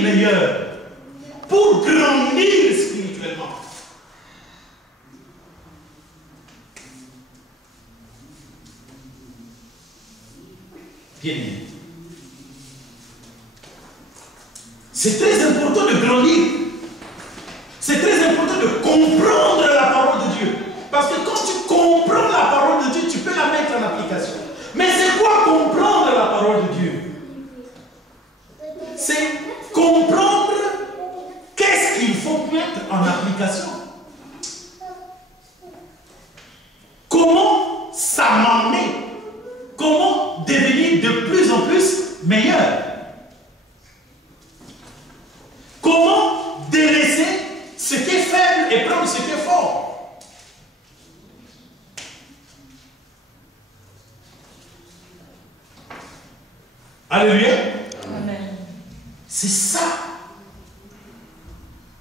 devenir meilleur, pour grandir spirituellement. Bien aimé. C'est très important de grandir. C'est très important de comprendre la parole de Dieu. Parce que quand tu comprends la parole de Dieu, tu peux la mettre en application. Mais c'est quoi comprendre la parole de Dieu? C'est comprendre qu'est-ce qu'il faut mettre en application. Comment s'amener? Comment devenir de plus en plus meilleur? Comment délaisser ce qui est faible et prendre ce qui est fort? Alléluia. Amen. C'est ça.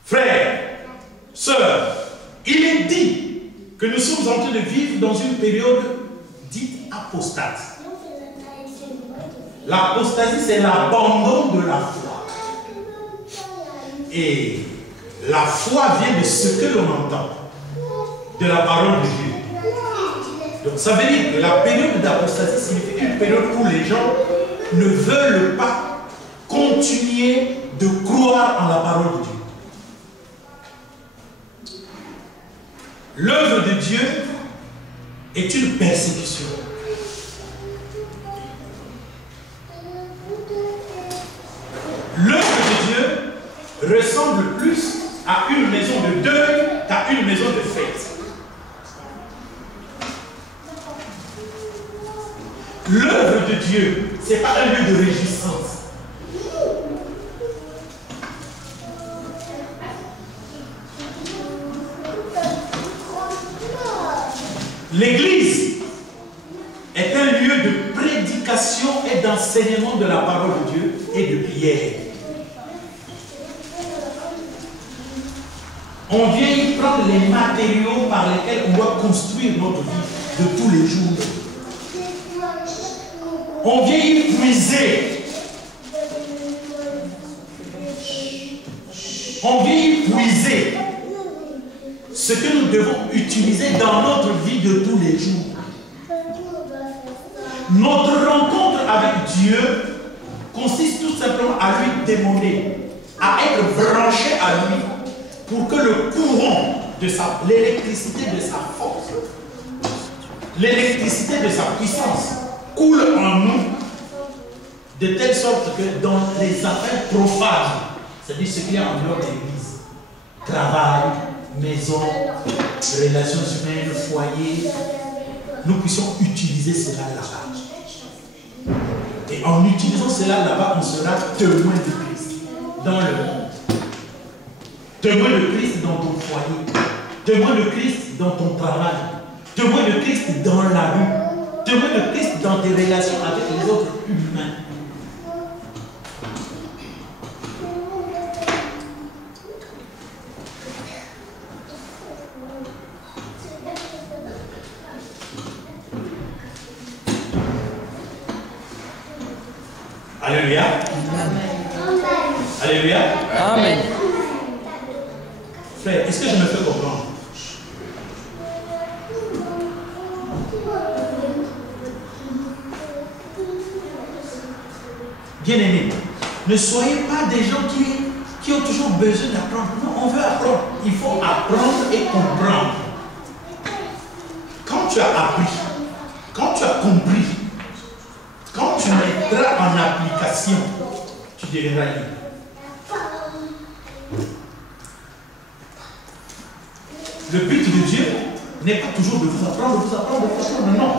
Frères, sœurs, il est dit que nous sommes en train de vivre dans une période dite apostate. L'apostasie, c'est l'abandon de la foi. Et la foi vient de ce que l'on entend, de la parole de Dieu. Donc ça veut dire que la période d'apostasie signifie une période où les gens ne veulent pas continuer de croire en la parole de Dieu. L'œuvre de Dieu est une persécution. L'œuvre de Dieu ressemble plus à une maison de deuil qu'à une maison de fête. L'œuvre de Dieu, ce n'est pas un lieu de réjouissance. L'Église est un lieu de prédication et d'enseignement de la parole de Dieu et de prière. On vient y prendre les matériaux par lesquels on doit construire notre vie de tous les jours. On vient y puiser. On vient y puiser ce que nous devons utiliser dans notre vie de tous les jours. Notre rencontre avec Dieu consiste tout simplement à lui demander, à être branché à lui, pour que le courant de l'électricité de sa force, l'électricité de sa puissance coule en nous de telle sorte que dans les affaires profanes, c'est-à-dire ce qu'il y a en dehors de l'église, travail, maison, relations humaines, foyer, nous puissions utiliser cela là-bas. Et en utilisant cela là-bas, on sera témoin de Christ dans le monde. Témoin de Christ dans ton foyer. Témoin de Christ dans ton travail. Témoin de Christ dans la rue. Témoin de Christ dans tes relations avec les autres humains. Alléluia. Amen. Alléluia. Amen. Frère, est-ce que je me fais comprendre? Bien-aimés, ne soyez pas des gens qui ont toujours besoin d'apprendre. Non, on veut apprendre. Il faut apprendre et comprendre. Quand tu as appris, quand tu as compris, quand tu mettras en application, tu deviendras libre. Le but de Dieu n'est pas toujours de vous apprendre, non.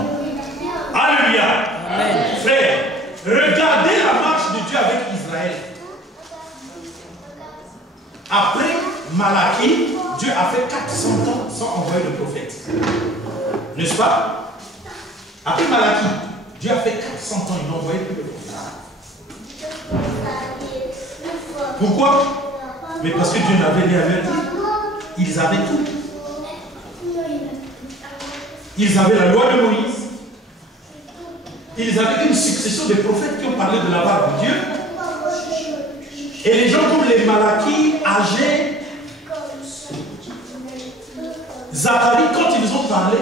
Alléluia. Amen. Frère, regardez la marche de Dieu avec Israël. Après Malachie, Dieu a fait 400 ans sans envoyer le prophète. N'est-ce pas? Après Malachie, Dieu a fait 400 ans, il n'a envoyé plus de prophète. Pourquoi? Mais parce que Dieu n'avait rien dit. Ils avaient tout. Ils avaient la loi de Moïse. Ils avaient une succession de prophètes qui ont parlé de la part de Dieu. Et les gens comme les Malachie, âgés, Zacharie, quand ils ont parlé,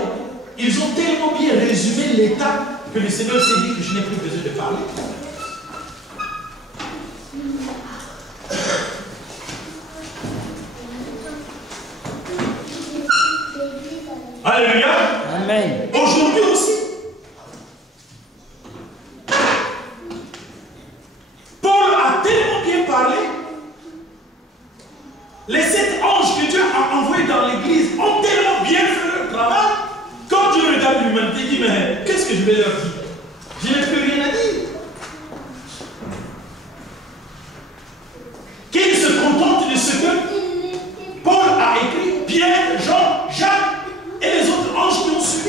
ils ont tellement bien résumé l'état que le Seigneur s'est dit que je n'ai plus besoin de parler. Alléluia. Amen. Aujourd'hui aussi, Paul a tellement bien parlé. Les 7 anges que Dieu a envoyés dans l'église ont tellement bien fait leur travail. Quand Dieu regarde l'humanité, il dit, mais qu'est-ce que je vais leur dire? Je n'ai plus rien à dire. Qu'ils se contentent de ce que Paul a écrit, Pierre, Jean, Jacques et les autres anges qui ont suivi.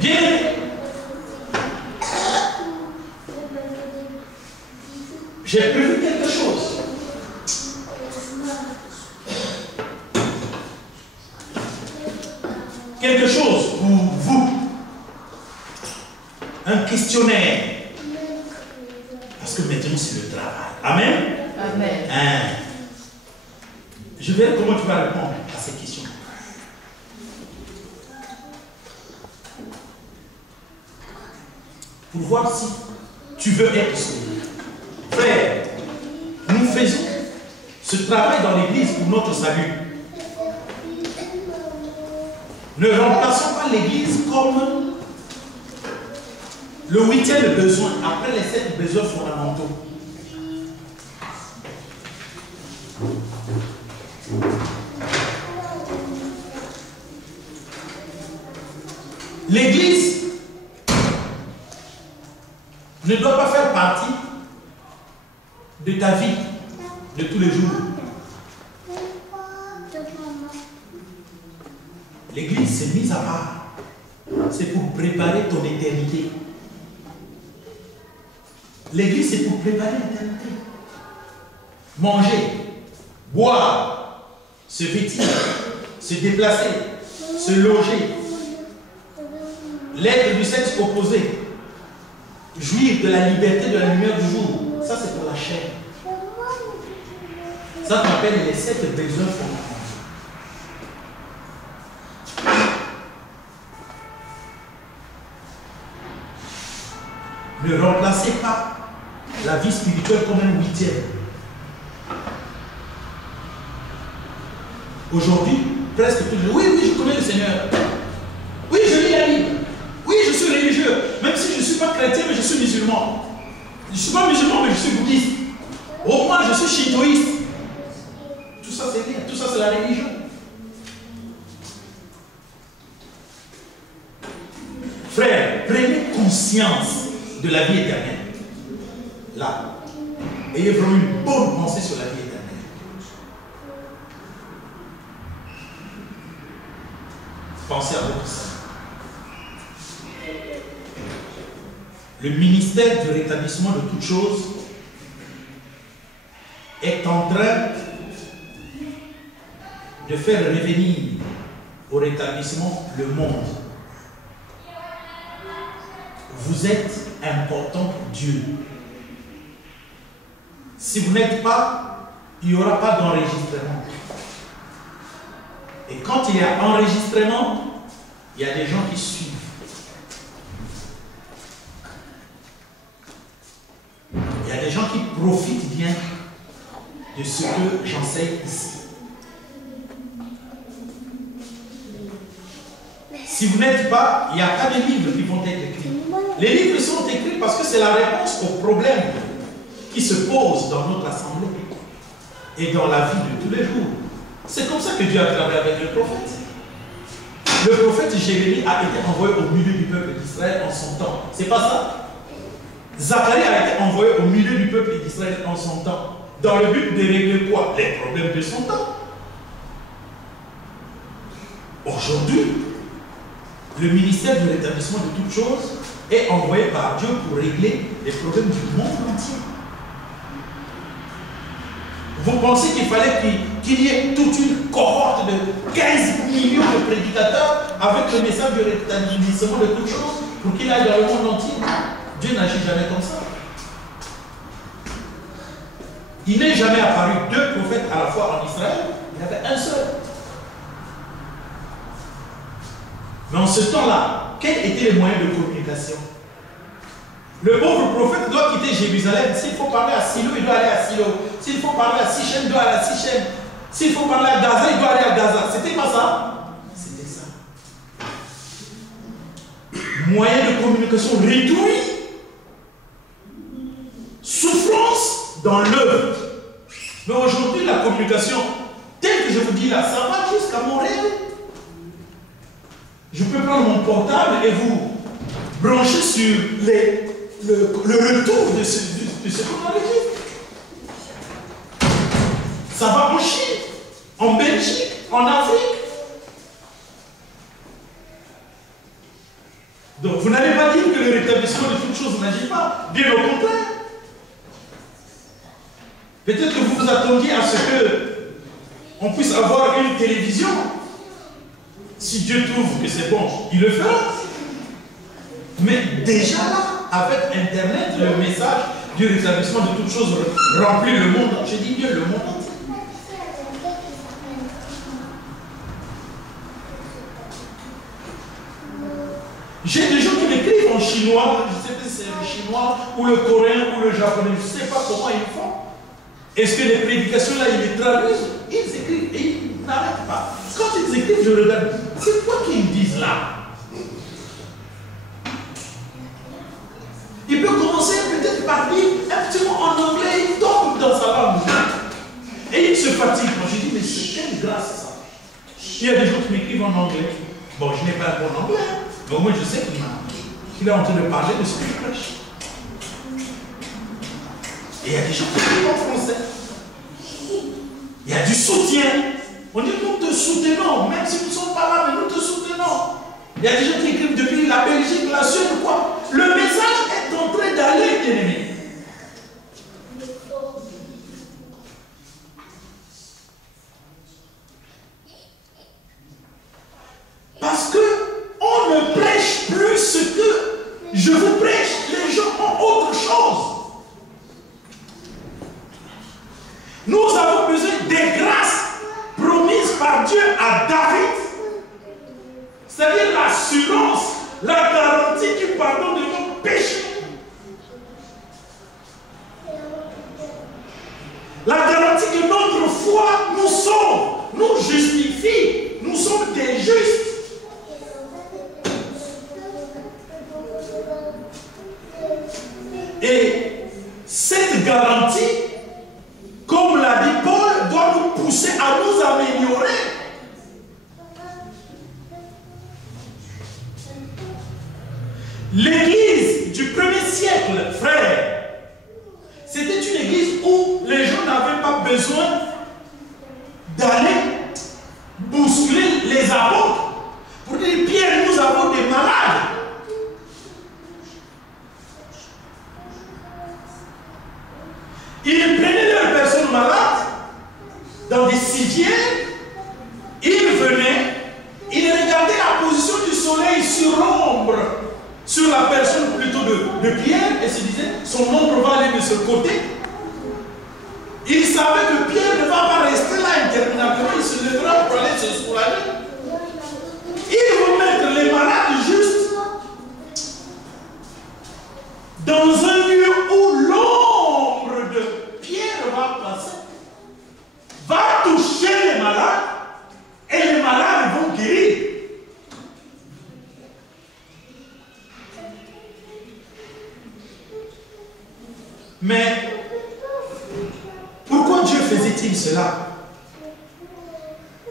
Bien. J'ai prévu quelque chose. Quelque chose pour vous. Un questionnaire. Parce que maintenant c'est le travail. Amen. Amen. Hein. Je verrai comment tu vas répondre à ces questions. Pour voir si tu veux être sauvé. Frère, nous faisons ce travail dans l'église pour notre salut. Ne remplaçons pas l'église comme le 8e besoin, après les 7 besoins fondamentaux. L'église ne doit pas faire partie de ta vie de tous les jours. L'église s'est mise à part. C'est pour préparer ton éternité. L'église, c'est pour préparer l'éternité. Manger, boire, se vêtir, se déplacer, se loger, l'être du sexe opposé, jouir de la liberté de la lumière du jour. Ça, c'est pour la chair. Ça, on appelle les 7 besoins fondamentaux. Ne remplacez pas la vie spirituelle comme un 8e. Aujourd'hui, presque tout le monde, oui, je connais le Seigneur. Oui, je lis la Bible. Oui, je suis religieux. Même si je ne suis pas chrétien, mais je suis musulman. Je ne suis pas musulman, mais je suis bouddhiste. Au moins, je suis shintoïste. Tout ça, c'est rien. Tout ça, c'est la religion. Frère, prenez conscience de la vie éternelle. Là. Ayez vraiment une bonne pensée sur la vie éternelle. Pensez à votre sang. Le ministère du rétablissement de toutes choses est en train de faire revenir au rétablissement le monde. Vous êtes important pour Dieu. Si vous n'êtes pas, il n'y aura pas d'enregistrement. Et quand il y a enregistrement, il y a des gens qui suivent. Il y a des gens qui profitent bien de ce que j'enseigne ici. Si vous n'êtes pas, il n'y a pas de livres qui vont être écrits. Les livres sont écrits parce que c'est la réponse aux problèmes qui se posent dans notre assemblée et dans la vie de tous les jours. C'est comme ça que Dieu a travaillé avec le prophète. Le prophète Jérémie a été envoyé au milieu du peuple d'Israël en son temps. C'est pas ça? Zacharie a été envoyé au milieu du peuple d'Israël en son temps. Dans le but de régler quoi? Les problèmes de son temps. Aujourd'hui, le ministère de l'établissement de toutes choses est envoyé par Dieu pour régler les problèmes du monde entier. Vous pensez qu'il fallait qu'il y ait toute une cohorte de 15 millions de prédicateurs avec le message du rétablissement de toutes choses pour qu'il aille dans le monde entier. Dieu n'agit jamais comme ça. Il n'est jamais apparu deux prophètes à la fois en Israël, il y avait un seul. Mais en ce temps-là, quels étaient les moyens de communication? Le pauvre prophète doit quitter Jérusalem. S'il faut parler à Silo, il doit aller à Silo. S'il faut parler à Sichem, il doit aller à Sichem. S'il faut parler à Gaza, il doit aller à Gaza. C'était pas ça? C'était ça. Moyen de communication réduit. Souffrance dans l'œuvre. Mais aujourd'hui, la communication, telle que je vous dis là, ça va jusqu'à Montréal. Je peux prendre mon portable et vous brancher sur le retour de ce qu'on a dit. Ça va en Chine, en Belgique, en Afrique. Donc vous n'allez pas dire que le rétablissement de toutes choses n'agit pas. Bien au contraire. Peut-être que vous vous attendiez à ce qu'on puisse avoir une télévision. Si Dieu trouve que c'est bon, il le fera. Mais déjà là, avec Internet, le message du rétablissement de toutes choses remplit le monde. Je dis bien le monde entier. J'ai des gens qui m'écrivent en chinois, je ne sais pas si c'est le chinois ou le coréen ou le japonais, je ne sais pas comment ils font. Est-ce que les prédications là, ils les traduisent? Ils écrivent et ils n'arrêtent pas. Quand ils écrivent, je regarde, c'est quoi qu'ils disent là? Il peut commencer peut-être par dire un petit mot en anglais, il tombe dans sa langue. Et il se fatigue. Moi je dis, mais c'est quelle grâce ça? Il y a des gens qui m'écrivent en anglais. Bon, je n'ai pas un bon anglais, mais au moins je sais qu'il est en train de parler de ce que je prêche. Et il y a des gens qui écrivent en français. Il y a du soutien. On dit, nous te soutenons, même si nous ne sommes pas là, mais nous te soutenons. Il y a des gens qui écrivent depuis la Belgique, la Suède, quoi. Le message est en train d'aller, bien-aimé. Parce que on ne prêche plus ce que je vous prêche. Les gens ont autre chose. Nous avons besoin des grâces promises par Dieu à David. C'est-à-dire l'assurance, la garantie qui pardonne de nos péchés. La garantie que notre foi nous sauve, nous justifie, nous sommes des justes. Et cette garantie, comme l'a dit Paul, doit nous pousser à nous améliorer. L'église du premier siècle, frère, c'était une église où les gens n'avaient pas besoin d'aller bousculer les apôtres pour dire, Pierre, nous avons des malades. Ils prenaient leurs personnes malades dans des civières, ils venaient, ils regardaient la position du soleil sur l'ombre, sur la personne plutôt de Pierre, et se disaient, son ombre va aller de ce côté. Ils savaient que Pierre ne va pas rester là interminablement, il se lèvera pour aller se soulager. Ils vont mettre les malades juste dans un lieu où l'ombre de Pierre va passer, va toucher les malades, et les malades vont guérir. Mais pourquoi Dieu faisait-il cela?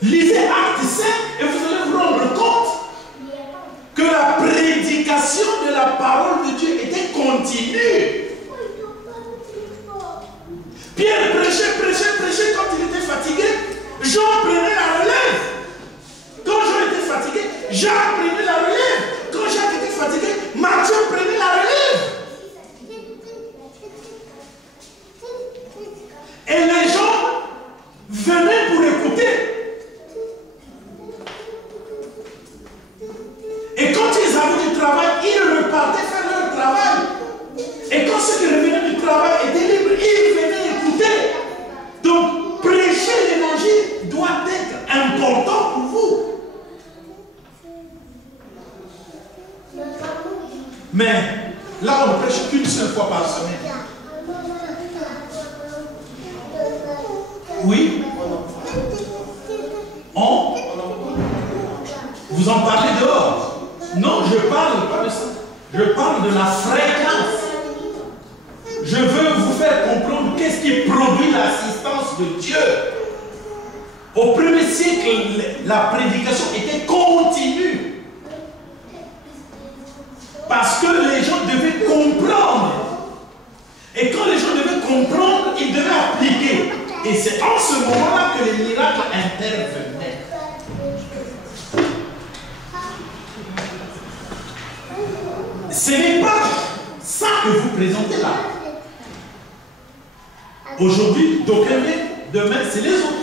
Lisez Actes 5 et vous allez vous rendre compte que la prédication de la parole de Dieu était continue. Pierre prêchait quand il était fatigué. Jean prenait la relève. Quand Jean était fatigué, Jacques prenait la relève. Quand Jacques était fatigué, Matthieu prenait la relève. Et les gens venaient pour Mais là, on ne prêche qu'une seule fois par semaine. Oui. Vous en parlez dehors. Non, je parle pas de ça. Je parle de la fréquence. Je veux vous faire comprendre qu'est-ce qui produit l'assistance de Dieu. Au premier siècle, la prédication était continue. Parce que les gens devaient comprendre. Et quand les gens devaient comprendre, ils devaient appliquer. Et c'est en ce moment-là que les miracles intervenaient. Ce n'est pas ça que vous présentez là. Aujourd'hui, d'aucuns, demain, c'est les autres.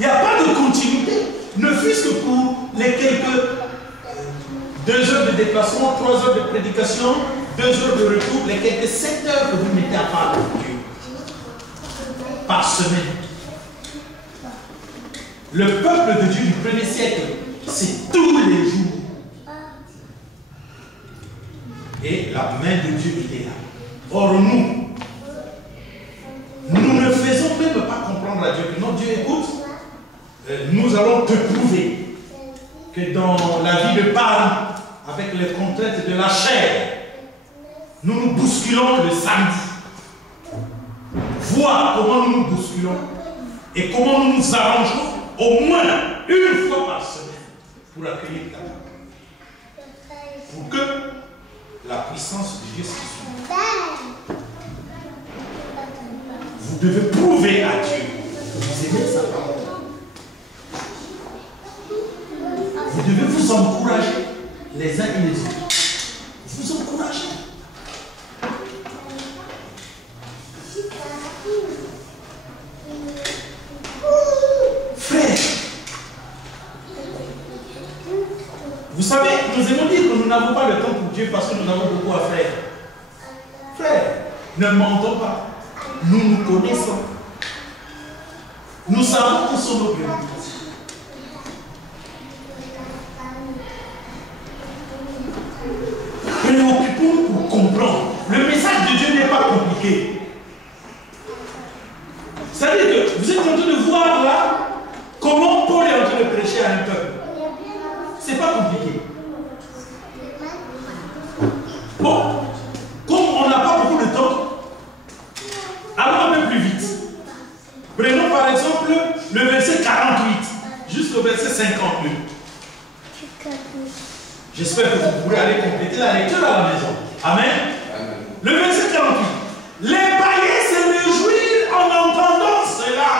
Il n'y a pas de continuité. Ne fût-ce que pour les quelques 2 heures de déplacement, 3 heures de prédication, 2 heures de retour, les quelques 7 heures que vous mettez à part de Dieu par semaine. Le peuple de Dieu du premier siècle, c'est tous les jours. Et la main de Dieu était là. Or nous ne faisons même pas comprendre à Dieu que non, Dieu écoute, nous allons te prouver que dans la vie de parents, avec les contraintes de la chair, nous nous bousculons le samedi. Vois comment nous nous bousculons et comment nous nous arrangeons au moins une fois par semaine pour accueillir ta part. Pour que la puissance de Dieu se suive. Vous devez prouver à Dieu que vous aimez sa parole. Vous devez vous encourager les uns et les autres. Vous encourager. Frère, vous savez, nous aimons dire que nous n'avons pas le temps pour Dieu parce que nous avons beaucoup à faire. Frère, ne mentons pas. Nous nous connaissons. Nous savons où sont nos préoccupations. Préoccupons-nous pour comprendre. Le message de Dieu n'est pas compliqué. C'est-à-dire que vous êtes en train de voir là comment Paul est en train de prêcher à un peuple. C'est pas compliqué. Bon, comme on n'a pas beaucoup de temps, allons un peu plus vite. Prenons par exemple le verset 48 jusqu'au verset 52. J'espère que vous pourrez aller compléter la lecture à la maison. Amen. Amen. Le verset 48. Les païens se réjouirent en entendant cela.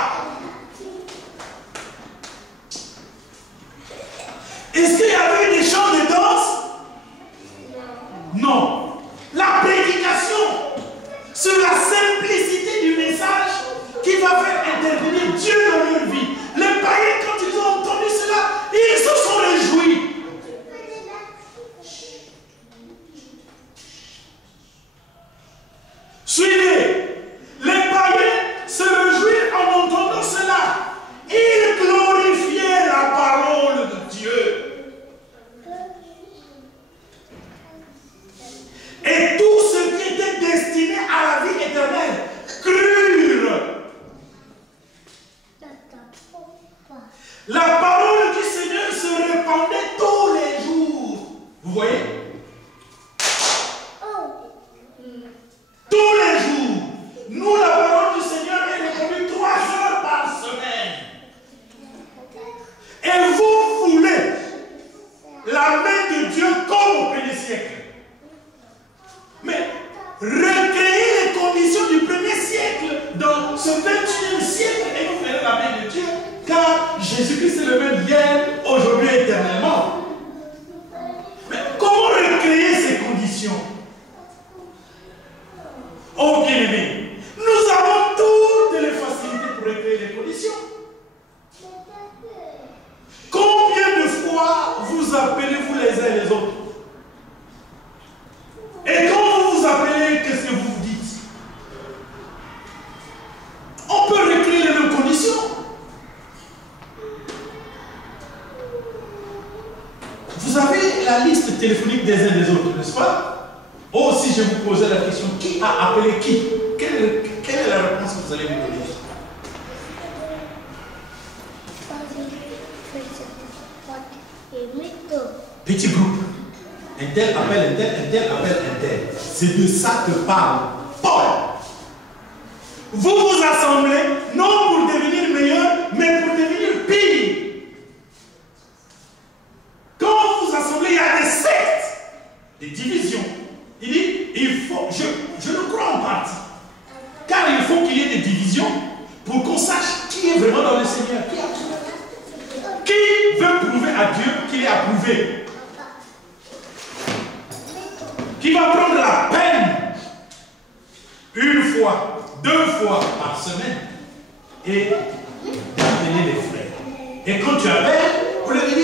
Est-ce qu'il y avait des chants de danse? Non. La prédication sur la simplicité du message qui va faire intervenir Dieu dans leur vie. Les païens, quand ils ont entendu cela, ils se sont réjouis. Suivez. Les païens se réjouirent en entendant cela. Ils glorifiaient la parole de Dieu. Et tout ce qui était destiné à la vie éternelle crurent. La parole du Seigneur se répandait tous les jours. Vous voyez? Tous les jours. Nous, la parole du Seigneur est répandue 3 heures par semaine. Et vous voulez la main de Dieu comme au premier siècle. Mais recréer les conditions du premier siècle dans ce 21e siècle et vous verrez la main de Dieu, car Jésus-Christ est le même hier, aujourd'hui et éternellement. Mais comment recréer ces conditions? Oh bien-aimé, nous avons toutes les facilités pour recréer les conditions. Combien de fois vous appelez-vous les uns et les autres? Et quand vous vous appelez, qu'est-ce que vous vous dites? On peut recréer les mêmes conditions. Vous avez la liste téléphonique des uns et des autres, n'est-ce pas? Aussi, je vous posais la question, qui a appelé qui? Quelle est la réponse que vous allez me donner? Petit groupe. Un tel appelle un tel, un tel appelle un tel. C'est de ça que parle Paul. Vous vous assemblez, non pour devenir meilleur, mais pour devenir pire. Quand vous vous assemblez, il y a des sectes, des divisions. Il dit, il faut, je le crois en partie. Car il faut qu'il y ait des divisions pour qu'on sache qui est vraiment dans le Seigneur. Qui veut prouver à Dieu qu'il est approuvé? Qui va prendre la peine une fois, 2 fois par semaine et d'appeler les frères. Et quand tu appelles, pour leur dire,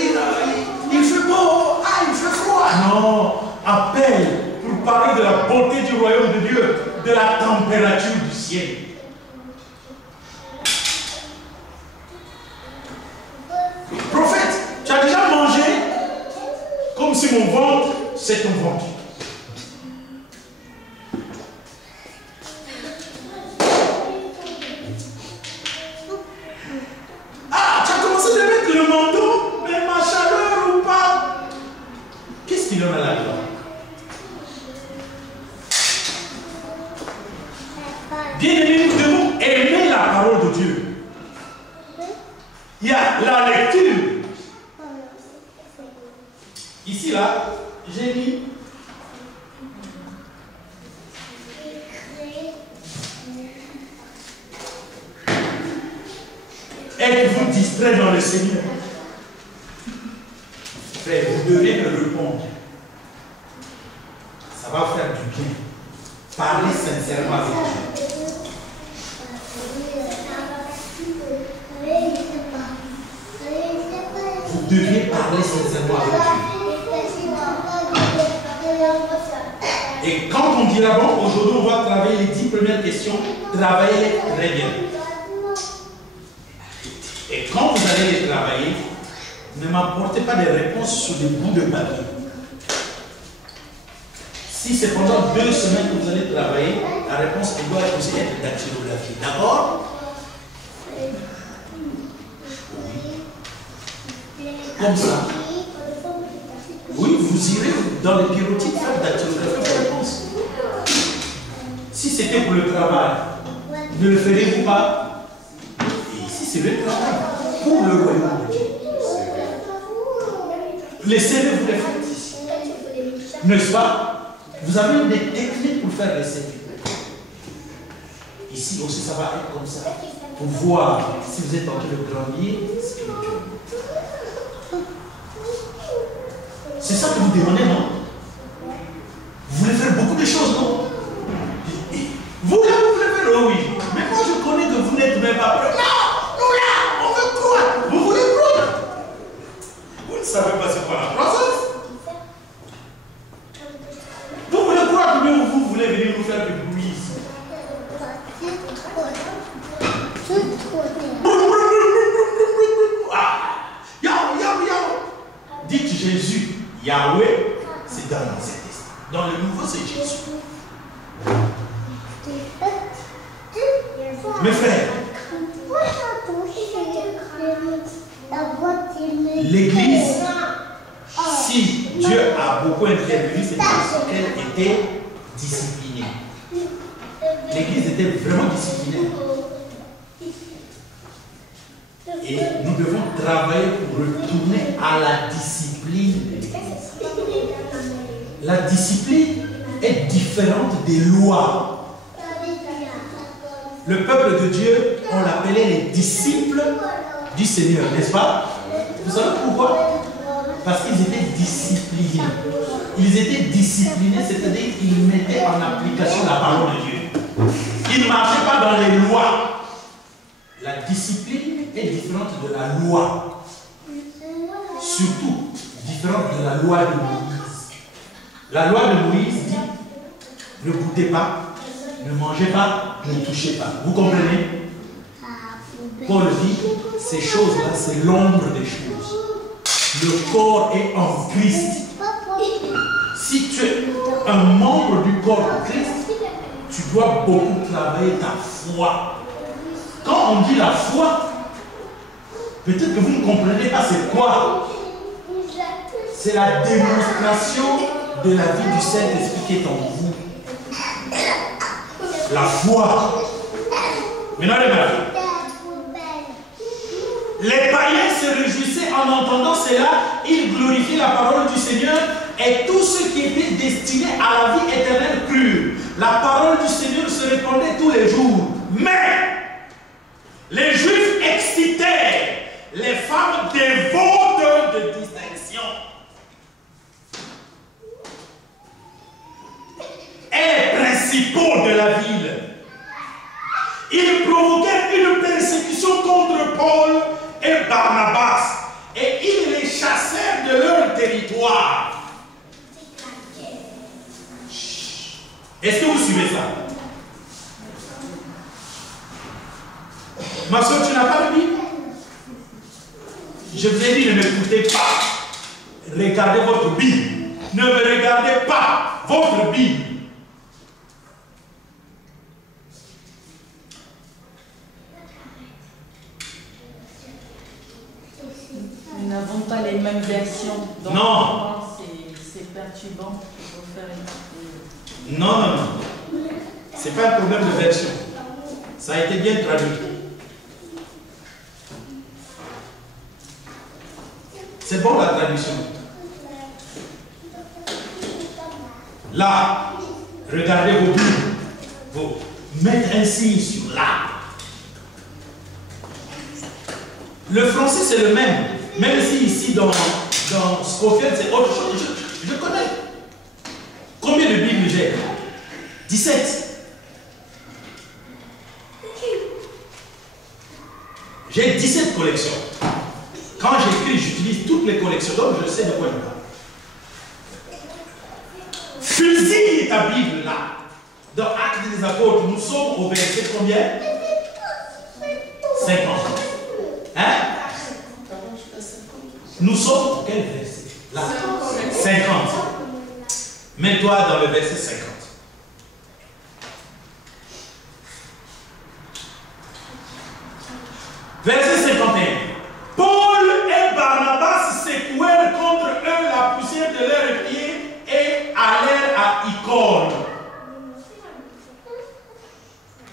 il fait beau, il fait froid. Non, appelle pour parler de la beauté du royaume de Dieu, de la température du ciel. Prophète, tu as déjà mangé comme si mon ventre, c'est ton ventre. Tu as commencé de mettre le manteau, mais ma chaleur ou pas. Qu'est-ce qu'il en a là-dedans? Bien-aimés, nous devons aimer la parole de Dieu. Il y a la lecture. Ici, là, j'ai mis êtes-vous distrait dans le Seigneur? Frère, vous devez me répondre. Ça va faire du bien. Parlez sincèrement avec Dieu. Vous devez parler sincèrement avec Dieu. Et quand on dira, bon, aujourd'hui on va travailler les 10 premières questions, travaillez très bien. Et quand vous allez les travailler, ne m'apportez pas des réponses sur des bouts de papier. Si c'est pendant 2 semaines que vous allez travailler, la réponse elle doit aussi être dactylographiée. D'accord? Comme ça. Oui, vous irez dans les bureautiques faire dactylographie de réponse. Si c'était pour le travail, ne le ferez-vous pas? Et ici, c'est le travail pour le royaume de Dieu. Les CV, vous les faites ici. N'est-ce pas? Vous avez des techniques pour faire les CV. Ici aussi, ça va être comme ça. Pour voir si vous êtes en train de grandir spirituellement. C'est ça que vous demandez, non? Vous voulez faire beaucoup de choses, non? Vous là, vous voulez faire, oh oui. Mais moi, je connais que vous n'êtes même pas prêts. Non! Nous là, on veut croire. Vous voulez croire? Vous ne savez pas c'est quoi la croissance? Vous voulez croire que vous voulez venir nous faire du bruit ici? Dites Jésus. Yahweh, c'est dans l'Ancien Testament. Dans le Nouveau, c'est Jésus. Mes frères, l'Église, si Dieu a beaucoup intervenu, c'est parce qu'elle était disciplinée. L'Église était vraiment disciplinée. Et nous devons travailler pour retourner à la discipline de l'Église. La discipline est différente des lois. Le peuple de Dieu, on l'appelait les disciples du Seigneur, n'est-ce pas? Vous savez pourquoi? Parce qu'ils étaient disciplinés. Ils étaient disciplinés, c'est-à-dire qu'ils mettaient en application la parole de Dieu. Ils ne marchaient pas dans les lois. La discipline est différente de la loi. Surtout différente de la loi de Moïse. La loi de Moïse dit, ne goûtez pas, ne mangez pas, ne touchez pas. Vous comprenez? Paul dit, ces choses-là, c'est l'ombre des choses. Le corps est en Christ. Si tu es un membre corps de Christ, tu dois beaucoup travailler ta foi. Quand on dit la foi, peut-être que vous ne comprenez pas c'est quoi. C'est la démonstration de la vie du Saint-Esprit qui est en vous. La foi. Maintenant, regardez. Les païens se réjouissaient en entendant cela, ils glorifiaient la parole du Seigneur et tous ceux qui étaient destinés à la vie éternelle crurent. La parole du Seigneur se répandait tous les jours. Mais les Juifs excitaient les femmes dévotes de distinction et les principaux de la ville. Ils provoquaient une persécution contre Paul et Barnabas et ils les chassèrent de leur territoire. Est-ce que vous suivez ça? Ma soeur, tu n'as pas de Bible? Je vous ai dit, ne m'écoutez pas. Regardez votre Bible. Ne me regardez pas votre Bible. Nous n'avons pas les mêmes versions. Donc non. C'est perturbant. Il faut faire une... Non, non, non. Ce n'est pas un problème de version. Ça a été bien traduit. C'est bon la traduction. Là, regardez vos Bibles. Vous mettez un signe sur là. Le français c'est le même. Même si ici dans Scofield c'est autre chose. Je connais. Combien de Bibles j'ai? 17. J'ai 17 collections. Quand j'écris, j'utilise toutes les collections, donc je sais de quoi je parle. Fusille ta Bible là. Dans Actes des Apôtres, nous sommes au verset combien? 50. Hein? Nous sommes au quel verset? Là. 50. Mets-toi dans le verset 50. Verset 51. Paul et Barnabas secouèrent contre eux la poussière de leurs pieds et allèrent à Icône.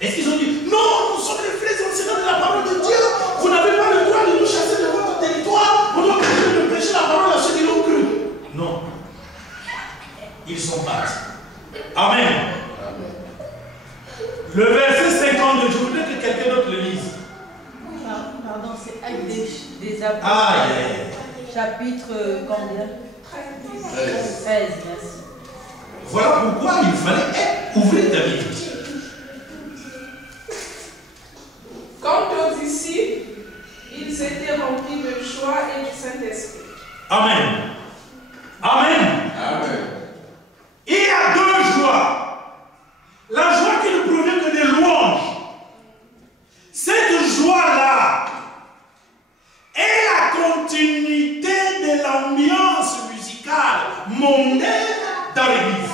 Est-ce qu'ils ont dit, non, nous sommes les frères enseignants de la parole de Dieu, vous n'avez pas le droit de nous chasser de votre territoire, vous doit continuer de prêcher la parole à ceux qui l'ont cru. Non. Ils sont partis. Amen. Le verset 52, je voudrais que quelqu'un d'autre le lise. Pardon, c'est Actes des Apôtres. Ah, chapitre combien? 13, merci. Voilà pourquoi il fallait ouvrir ta Bible. Quant aux disciples, ils étaient remplis de joie et du Saint-Esprit. Amen. Amen. Amen. Il y a deux joies. La joie qui ne provient que des louanges. Cette joie-là est la continuité de l'ambiance musicale mondaine dans l'église.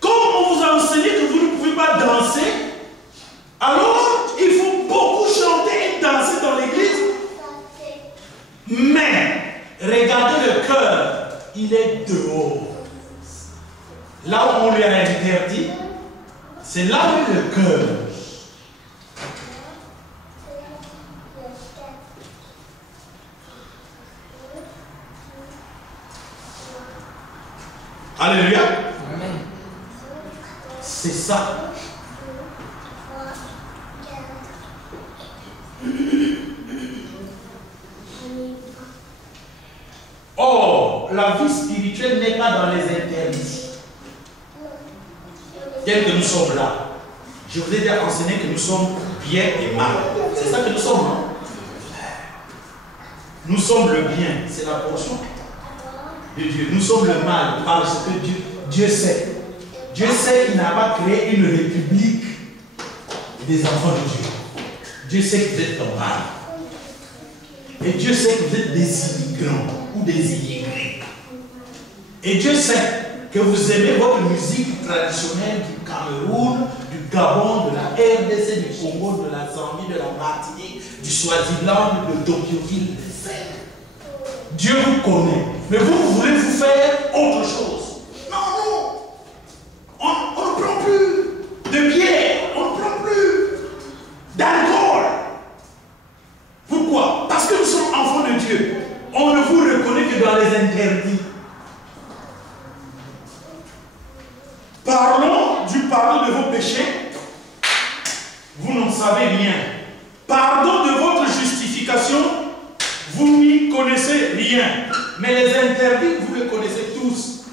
Comme on vous a enseigné que vous ne pouvez pas danser, alors il faut beaucoup chanter et danser dans l'église. Mais regardez le cœur, il est dehors. Là où on lui a interdit, c'est là où est le cœur. Alléluia. Amen. C'est ça. Or, la vie spirituelle n'est pas dans les interdits. Tel que nous sommes là. Je vous ai déjà enseigné que nous sommes bien et mal. C'est ça que nous sommes, non? Nous sommes le bien, c'est la portion de Dieu. Nous sommes le mal parce que Dieu sait. Dieu sait qu'il n'a pas créé une république des enfants de Dieu. Dieu sait que vous êtes dans le mal. Et Dieu sait que vous êtes des immigrants ou des immigrés. Et Dieu sait que vous aimez votre musique traditionnelle du Cameroun, du Gabon, de la RDC, du Congo, de la Zambie, de la Martinique, du Swaziland, de Tokyo-Ville. Dieu vous connaît. Mais vous voulez vous faire autre chose. Non, non. On ne prend plus de bière. On ne prend plus d'alcool. Pourquoi? Parce que nous sommes enfants de Dieu. On ne vous reconnaît que dans les interdits. Parlons du pardon de vos péchés. Vous n'en savez rien. Pardon de votre justification. Vous n'y connaissez rien. Mais les interdits, vous les connaissez tous.